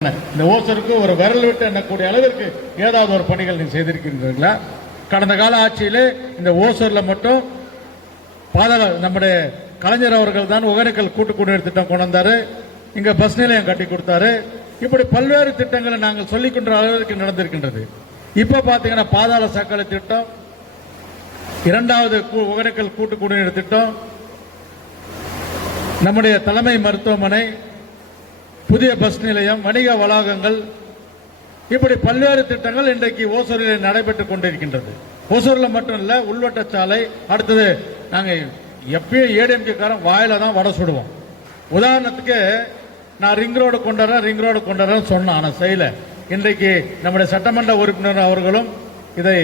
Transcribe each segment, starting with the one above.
இந்த ஓசருக்கு ஒரு விரல் விட்டு எண்ணக்கூடிய அளவிற்கு ஏதாவது ஒரு பணிகள் நீங்க செய்திருக்கின்றீர்களா? கடந்த கால ஆட்சியிலே இந்த ஓசூர்ல மட்டும் பாதாள நம்முடைய கலைஞர் அவர்கள் தான் ஒகேனக்கல் கூட்டு குடிநீர் திட்டம் கொண்டு வந்தாரு. இங்க பஸ் நிலையம் கட்டி கொடுத்தாரு. இப்படி பல்வேறு திட்டங்களை நாங்கள் சொல்லிக் கொண்ட அளவிற்கு நடந்திருக்கின்றது. இப்ப பாத்தீங்கன்னா பாதாள சாக்கடை திட்டம் இரண்டாவது கூ- ஒகேனக்கல் கூட்டு குடிநீர் திட்டம் நம்முடைய தலைமை மருத்துவமனை புதிய பஸ் நிலையம் வணிக வளாகங்கள் இப்படி பல்வேறு திட்டங்கள் இன்றைக்கு ஓசூரில் நடைபெற்றுக் கொண்டிருக்கின்றது. ஓசூரில் மட்டும் இல்ல உள்வட்ட சாலை அடுத்தது நாங்கள் எப்பயும் ஏடிஎம்கே காரன் வாயில தான் வடை சுடுவோம். உதாரணத்துக்கு நான் ரிங் ரோடு கொண்டு வரேன் ரிங் ரோடு கொண்டு வரேன்னு சொன்னேன் ஆனால் செய்யல. இன்றைக்கு நம்முடைய சட்டமன்ற உறுப்பினர் அவர்களும் இதை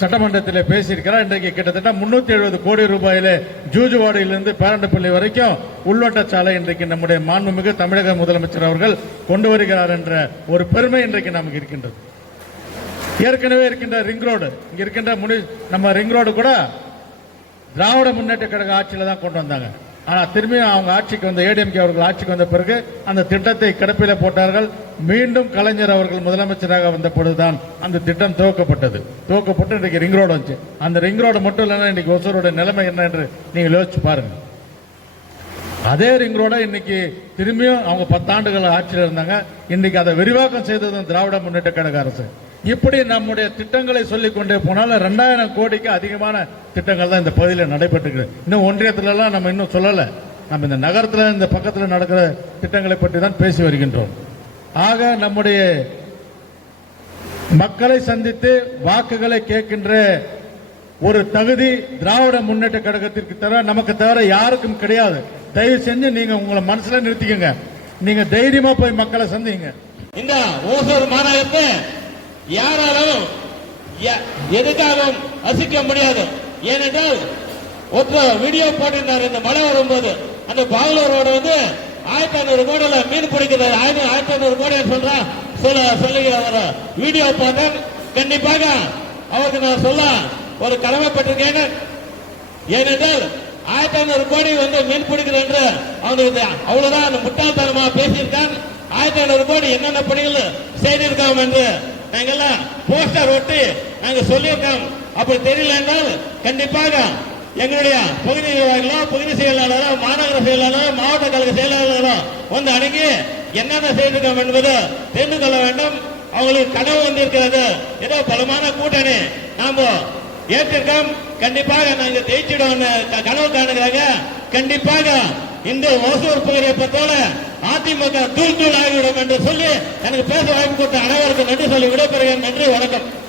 சட்டமன்றத்தில் பேசியிருக்கிறார். இன்றைக்கு கிட்டத்தட்ட முன்னூத்தி எழுபது கோடி ரூபாயில ஜூஜுவாடியிலிருந்து பேரண்டப்பள்ளி வரைக்கும் உள்வட்ட சாலை இன்றைக்கு நம்முடைய மாண்புமிகு தமிழக முதலமைச்சர் அவர்கள் கொண்டு வருகிறார் என்ற ஒரு பெருமை இன்றைக்கு நமக்கு இருக்கின்றது. ஏற்கனவே இருக்கின்ற ரிங் ரோடு இங்க இருக்கின்ற முனி நம்ம ரிங் ரோடு கூட திராவிட முன்னேற்ற கழக ஆட்சியில தான் கொண்டு வந்தாங்க. ஆனால் திரும்பியும் அவங்க ஆட்சிக்கு வந்த ஏடிஎம்கே அவர்கள் ஆட்சிக்கு வந்த பிறகு அந்த திட்டத்தை கிடப்பில போட்டார்கள். மீண்டும் கலைஞர் அவர்கள் முதலமைச்சராக வந்த பொழுதுதான் அந்த திட்டம் துவக்கப்பட்டது. துவக்கப்பட்டு இன்றைக்கு ரிங் ரோடு வந்துச்சு. அந்த ரிங் ரோடு மட்டும் இல்லைன்னா இன்னைக்கு ஒசூரோட நிலைமை என்ன என்று நீங்கள் யோசிச்சு பாருங்க. அதே ரிங் ரோட இன்னைக்கு திரும்பியும் அவங்க பத்தாண்டுகள் ஆட்சியில் இருந்தாங்க. இன்னைக்கு அதை விரிவாக்கம் செய்ததும் திராவிட முன்னேற்ற கழக அரசு. இப்படி நம்முடைய திட்டங்களை சொல்லிக் கொண்டே போனால் ரெண்டாயிரம் கோடிக்கு அதிகமான திட்டங்கள் தான் இந்த பகுதியில் நடைபெற்று இன்னும் ஒன்றியத்திலலாம் நம்ம இன்னும் சொல்லலை. நம்ம இந்த நகரத்தில் இந்த பக்கத்தில் நடக்கிற திட்டங்களை பற்றி தான் பேசி வருகின்றோம். ஆக நம்முடைய மக்களை சந்தித்து வாக்குகளை கேட்கின்ற ஒரு தகுதி திராவிட முன்னேற்ற கழகத்திற்கு தவிர நமக்கு தவிர யாருக்கும் கிடையாது. தயவு செஞ்சு நீங்க உங்களை மனசுல நிறுத்திக்கங்க. நீங்க தைரியமா போய் மக்களை சந்திங்க. இந்த ஓசூர் மாநகரத்தை யாராலும் எதுக்காகவும் அசிக்க முடியாது. ஏனென்றால் ஒருத்தர் வீடியோ போட்டிருந்தார் இந்த மழை வரும்போது. அந்த பாகலூர் வந்து ஆயிரத்தி ஐநூறு கோடியில மீன் பிடிக்கிறார் ஆயிரத்தி ஆயிரத்தி ஐநூறு கோடி சொல்றா சொல்ல சொல்லுகிற வீடியோ பார்த்தேன் கண்டிப்பாக அவருக்கு நான் சொல்ல ஒரு கடமைப்பட்டிருக்கேன். ஏனென்றால் ஆயிரத்தி ஐநூறு கோடி வந்து மீன் பிடிக்கிறது என்று அவனுக்கு அவ்வளவுதான் அந்த முட்டாள்தனமா பேசியிருக்கான். ஆயிரத்தி ஐநூறு கோடி என்னென்ன பணிகள் செய்திருக்கோம் என்று நாங்கெல்லாம் போஸ்டர் ஒட்டி நாங்க சொல்லியிருக்கோம். அப்படி தெரியல என்றால் கண்டிப்பாக எங்களுடைய பகுதி நிர்வாகிகளோ பகுதி செயலாளரோ மாநகர செயலாளரோ மாவட்ட கழக செயலாளரோ வந்து அணுகி என்னென்ன செய்திருக்கோம் என்பது தெரிந்து கொள்ள வேண்டும். அவங்களுக்கு கனவு வந்திருக்கிறது. ஏதோ பலமான கூட்டணி நாம ஏற்றிருக்கோம். கண்டிப்பாக நாங்கள் ஜெயிச்சிடும் கனவு காணுகிறாங்க கண்டிப்பாக இந்த ஓசூர் பகுதியை பொறுத்தவரை அதிமுக தூள் தூள் ஆகிவிடும் என்று சொல்லி எனக்கு பேச வாய்ப்பு கொடுத்த அனைவருக்கும் நன்றி சொல்லி விடைபெறுகிறேன். நன்றி வணக்கம்.